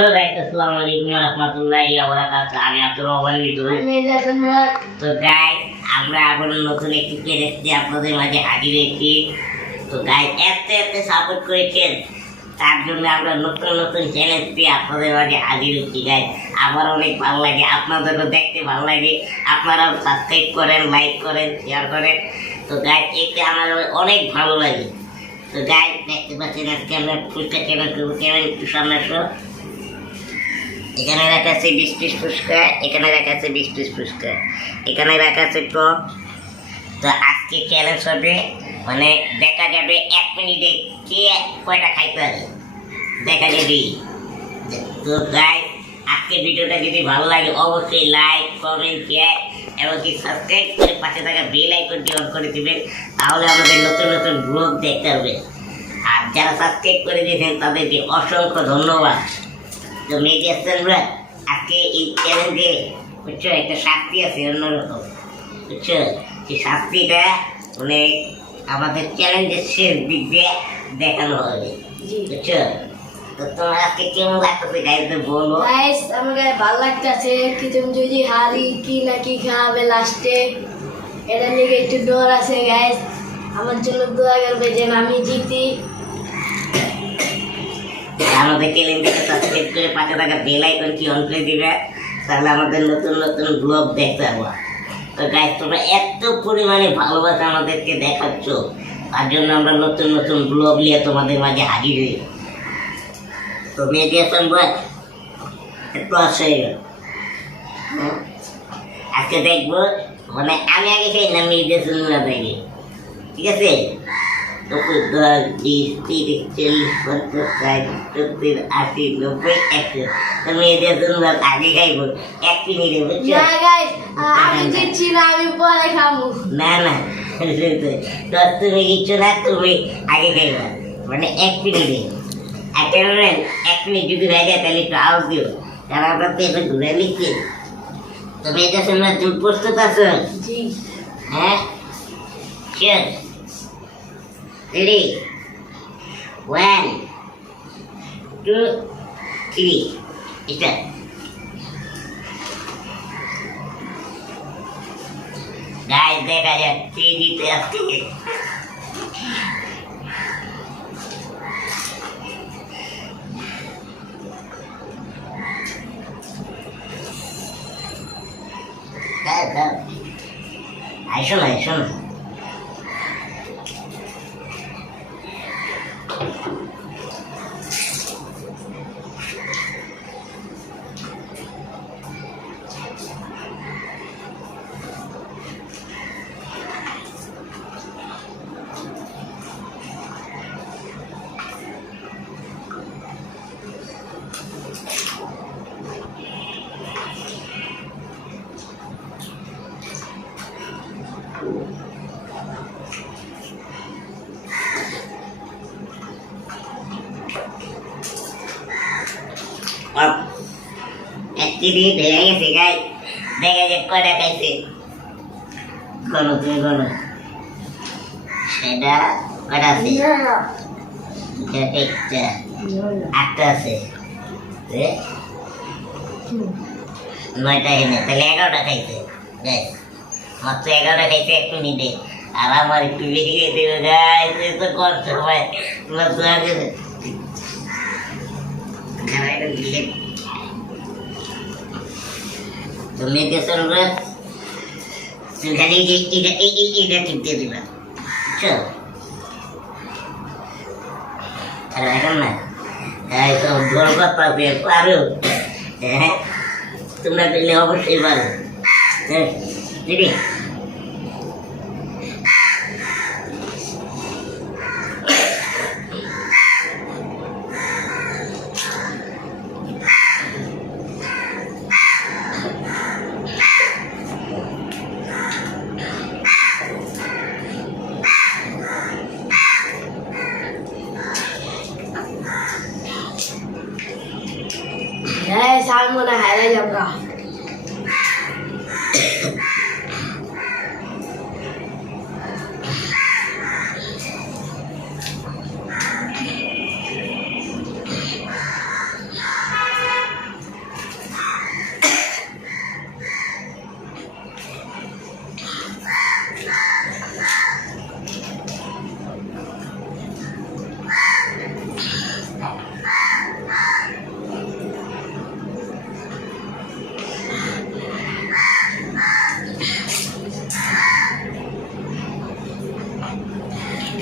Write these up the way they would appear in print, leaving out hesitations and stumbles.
Hello guys, আসসালামু আলাইকুম ওয়া রাহমাতুল্লাহি ওয়া বারাকাতুহু। আমি আব্দুর রহমান লিটু। তো গাইস, আমরা আবার নতুন একটি চ্যালেঞ্জ আপনাদের মাঝে হাজির হয়েছি। তো গাইস, এত সাপোর্ট করেছেন, তার জন্য আমরা নতুন নতুন চ্যালেঞ্জ দিয়ে আপনাদের মাঝে হাজির হচ্ছি। গাইস, আমার অনেক ভালো লাগে, আপনাদেরও দেখতে ভালো লাগে। আপনারাও সাবস্ক্রাইব করেন, লাইক করেন, শেয়ার করেন। তো গাইস, এতে আমার অনেক ভালো লাগে। তো গাইস, দেখতে পাচ্ছেন আজকে আমরা ফুচকা চ্যালেঞ্জ করবো। কেমন একটু সামনে আসো। এখানে রাখা আছে 20 পিস ফুচকা, এখানে রাখা আছে 20 পিস ফুচকা, এখানে রাখা আছে টক। তো আজকে চ্যালেঞ্জ হবে, মানে দেখা যাবে 1 মিনিটে কে কয়টা খাইতে পারে, দেখা যাবে। তো গাইস, আজকে ভিডিওটা যদি ভালো লাগে অবশ্যই লাইক, কমেন্ট, শেয়ার এবং কি সাবস্ক্রাইব করে পাশে থাকা বেল আইকনটি অন করে দিবেন, তাহলে আমাদের নতুন নতুন ব্লগ দেখতে পারবেন। আর যারা সাবস্ক্রাইব করে দিয়েছেন তাদেরকে অসংখ্য ধন্যবাদ। তো মেডিয়াসনরা আজকে এই চ্যালেঞ্জে বুঝছো একটা শাস্তি আছে অন্যরকম, বুঝছো? সেই শাস্তিটা মানে আমাদের চ্যালেঞ্জের শেষ দিক দিয়ে দেখানো হবে, বুঝছো? তো তোমার আজকে কেমন লাগতেছে গাইস বলো। গাইস, আমার গায়ে ভালো লাগতেছে, কি তুমি যদি হারি কি না কি খাওয়াবে লাস্টে, এটা নিয়ে একটু ডর আছে। গাইস, আমার জন্য দোয়া করবে যেন আমি জিতি। আমাদের চ্যানেলটাকে সাবস্ক্রাইব করে পাশে থাকা বেল আইকনটি অন করে দিবে, তাহলে আমাদের নতুন নতুন ব্লগ দেখতে পাবো। তো গাইস, তোমরা এত পরিমাণে ভালোবাসা আমাদেরকে দেখাচ্ছ, তার জন্য আমরা নতুন নতুন ব্লগ নিয়ে তোমাদের মাঝে হাজির হই। তো মেডিয়াসন ভাই একটু আসে, আজকে দেখবো, মানে আমি আগে খাই না, মেডিয়াসন দেখি, ঠিক আছে? 10, 20, 30, 40, 50, 60, 70, 80, 90, 100। তো মেয়েদের জন্য আগে খাইবো 1 মিনিটে, বুঝছো? না গাইস, আমি জিতছি না, আমি পরে খাবো। না তো তুমি কিচ্ছু না, তুমি আগে খাইবা, মানে 1 মিনিটে। একটা 1 মিনিট যদি হয়ে যায় তাহলে একটু আওয়াজ দিও, কারণ আমরা পেটে ঘুরে নিচ্ছি। তো মেয়েদের জন্য তুমি প্রস্তুত আছো? জি। হ্যাঁ, চল। Ready? 1, 2, 3. Start. Guys, দেখা যাচ্ছে জিতে আসছে। আইসো না। মিনিট হয়ে গেছে গাই, দেখা যাক কয়টা খাইছে। গণো, তুমি গণো। সেটা কয়টা আছে? 8টা আছে, 9টা এনে, তাহলে 11টা খাইছে। মাত্র 11টা খাইছে 1 মিনিটে। আর আমার একটু বেশি খেতে হবে গাইস, তো কষ্ট হয়। তোমরা দোয়া করে তুমি দেশের খালি এইটা টিপতে দিবা, বুঝছো? আর এখন না সব গল্প পাবে, পারো। হ্যাঁ, তোমরা পেলে অবশ্যই পারো। হ্যাঁ, দিদি গাইস, আমি মনে হয় হারাই যাবো।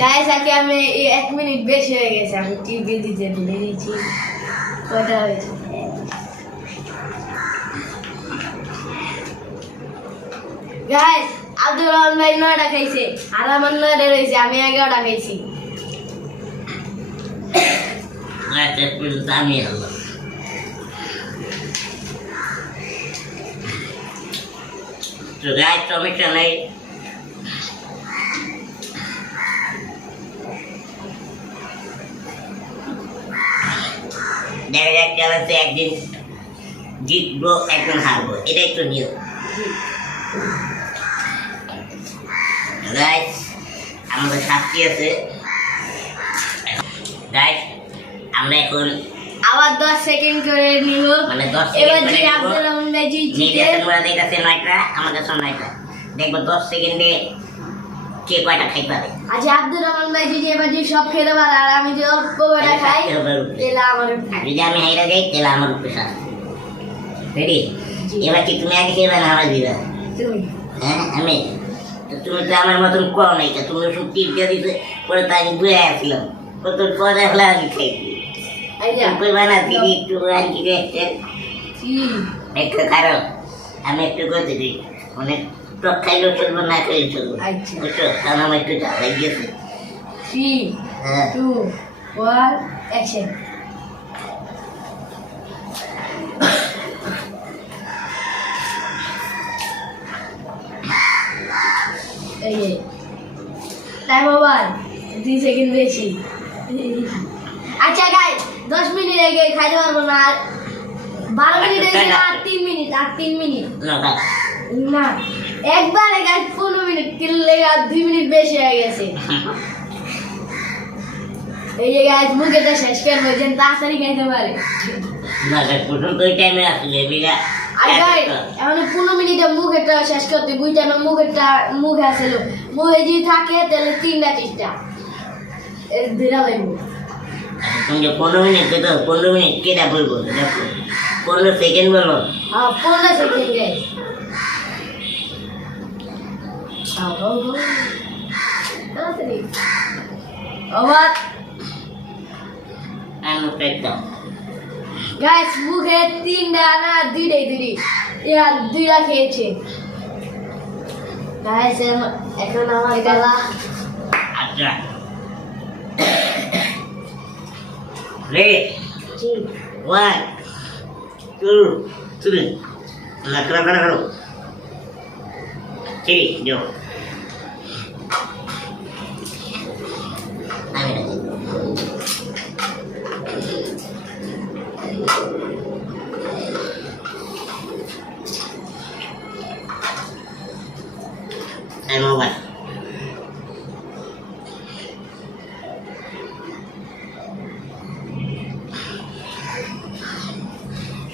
গাইস আগে আমি 1 মিনিট বেশি হয়ে গেছে, আমি টিভি দিতে ভুলে গেছি। কয়টা হয়েছে? গাইস আব্দুর রহমান ভাই 9টা খাইছে, আর আমার 9টা রয়েছে, আমি 11টা খাইছি। আমি হলো তো গাইস, সমস্যা নেই। দেখা যাক খেলাতে একদিন জিতবো, একদিন হারবো, এটাই তো নিয়ম। গাইস আমাদের শাস্তি আছে। গাইস আমরা এখন আবার 10 সেকেন্ড করে নিব, মানে 10 এবার সেকেন্ড যে আব্দুর রহমান ভাই জিতে আমাদের কাছে 9টা, আমার কাছে 9টা। দেখবো 10 সেকেন্ডে কে কয়টা খাইতে পারে। আচ্ছা আব্দুর রহমান ভাই যদি এবার যে সব খেতে পারে আর আমি যে অল্প করে খাই, তাহলে আমার আর যদি আমি হাইরা যাই তাহলে আমার উপরে শাস্তি। রেডি? এবার কি তুমি আগে খেয়ে না আমার দিবা? তুমি হ্যাঁ আমি তো, তুমি তো আমার মতন কম নাই, তুমি ওষুধ টিপ দিয়ে দিতে পরে তো আমি বুঝে আসছিলাম, কত পরে হলে আমি খাইছি। আইয়া কই বানা দিদি একটু আর কি দেখতে কি একটা কারণ আমি একটু করতে দিই, মানে টক খাইলেও চলবো, না খাইলেও চলবো। আচ্ছা। বুঝছো? কারণ আমার একটু ঝালাই গিয়েছে। 3 হ্যাঁ 2 1 অ্যাকশন। এই টাইম ওভার, 2 সেকেন্ড বেশি। আচ্ছা গাইস 10 মিনিট আগে খাইতে পারবো না, আর 12 মিনিট হয়েছে না, আর 3 মিনিট, আর 3 মিনিট না না না, একবারে গাইস 15 মিনিট কিনলে আর 2 মিনিট বেশি হয়ে গেছে। এই যে গাইস মুখেটা শেষ করবো যেন তাড়াতাড়ি খাইতে পারে। না প্রথম তো ওই টাইমে আসলে বিঘা আর গাইস এখন 15 মিনিটে মুখেটা শেষ করতে বুঝতে না, মুখে আসল মুখে যদি থাকে তাহলে 3টা 4টা এর দিরা লাগবে। তুমি যে 15 মিনিট তো 15 মিনিট কেটা বলবো, দেখো 15 সেকেন্ড বলো। হ্যাঁ 15 সেকেন্ড গাইস। তাড়াতাড়ি আবার আমি পেটটা গাইস মুখে 3টা না 2টাই ইয়ার 2টা খেয়েছে। গাইস এখন আমার গলা। আচ্ছা রে জি 1 2 3 না করো 3 যাও। আমি মোবাইল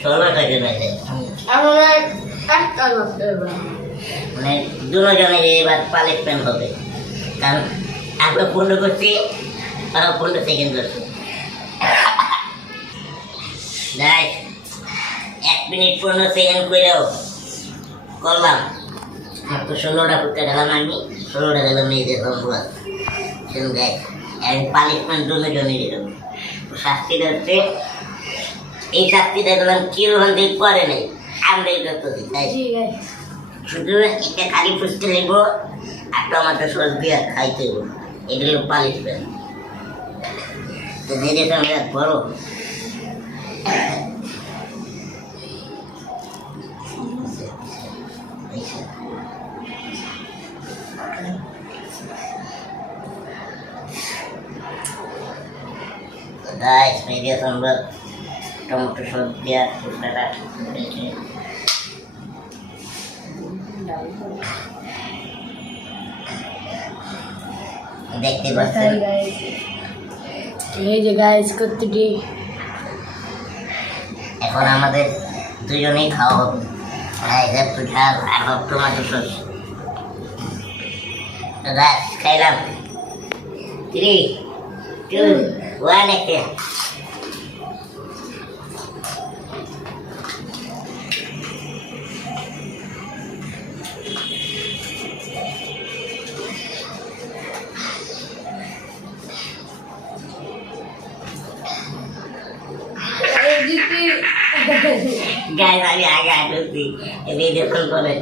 ষোলোটাকে বাজে, আমার একটা লাগবে মানে দুজনের এবার পানিশমেন্ট হবে, কারণ আমরা 15 করছি, 15 সেকেন্ড করছি। 1 মিনিট 15 সেকেন্ড করেও করলাম, তো 16টা করতে গেলাম, আমি 16টা গেলাম নিজেদের সম্ভব। আমি পানিশমেন্ট দুজনে দিলাম। শাস্তিটা হচ্ছে এই শাস্তিটা গেলাম কিরকম দিক পরে নেই, আমরা এই করতে তাই জি গাইস। শুধু একটা খালি ফুসকে নেব আর টমাটো সস দিয়ে খাইতে হবো, এগুলো পানিশমেন্ট। তো ধীরে ধীরে বড় guys, media sambal tomato sauce dia sudah দেখতে পাচ্ছেন গাইস এই যে গাইস কতটি এখন আমাদের দুজনেই খাওয়া হবে। হ্যাঁ একটু ঝাল আর টমেটো সস রাস খাইলাম। 3 2 1 একটা গাইস আমি আগে আসছি এই দেখুন করে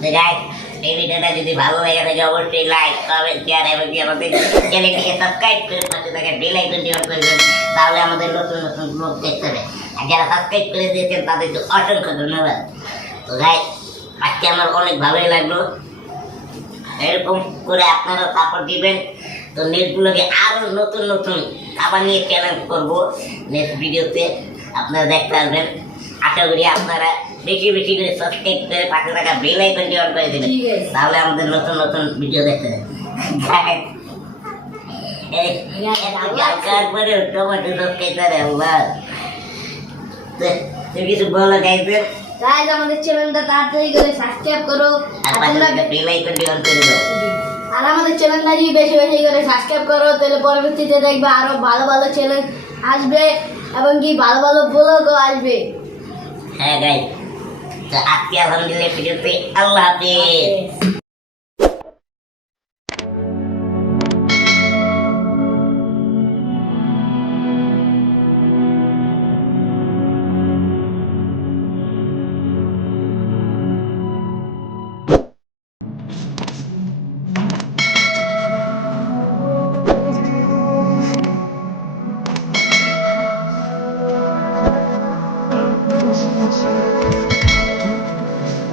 তো গাইস এই ভিডিওটা যদি ভালো লাগে থাকে অবশ্যই লাইক কমেন্ট শেয়ার এবং কি আমাদের চ্যানেলটিকে সাবস্ক্রাইব করে পাশে থাকা বেল আইকনটি অন করে দেন তাহলে আমাদের নতুন নতুন ব্লগ দেখতে হবে আর যারা সাবস্ক্রাইব করে দিয়েছেন তাদেরকে অসংখ্য ধন্যবাদ তো গাইস আজকে আমার অনেক ভালোই লাগলো এরকম করে আপনারা সাপোর্ট দিবেন তো নেক্সটগুলোকে আরো নতুন নতুন খাবার নিয়ে চ্যালেঞ্জ করবো নেক্সট ভিডিওতে আপনারা দেখতে পারবেন আশা করি আপনারা বেশি বেশি করে সাবস্ক্রাইব করে পাশে থাকা বেল আইকনটি অন করে দেবেন ঠিক আছে। তাহলে আমাদের নতুন নতুন ভিডিও দেখতে পাবেন পরে টমেটো সাবস্ক্রাইব আল্লাহ তো কিছু বলো গাইদের গাইস আমাদের চ্যানেলটা তাড়াতাড়ি করে সাবস্ক্রাইব করো আর আর পাশে তোমরা থাকা বেল আইকনটি অন করে দাও আর আমাদের চ্যানেলটা যদি বেশি বেশি করে সাবস্ক্রাইব করো তাহলে পরবর্তীতে দেখবে আরো ভালো ভালো চ্যানেল আসবে এবং কি ভালো ভালো ব্লগও আসবে হ্যাঁ গাইস তো আজকে আলহামদুলিল্লাহ ভিডিওতে আল্লাহ হাফেজ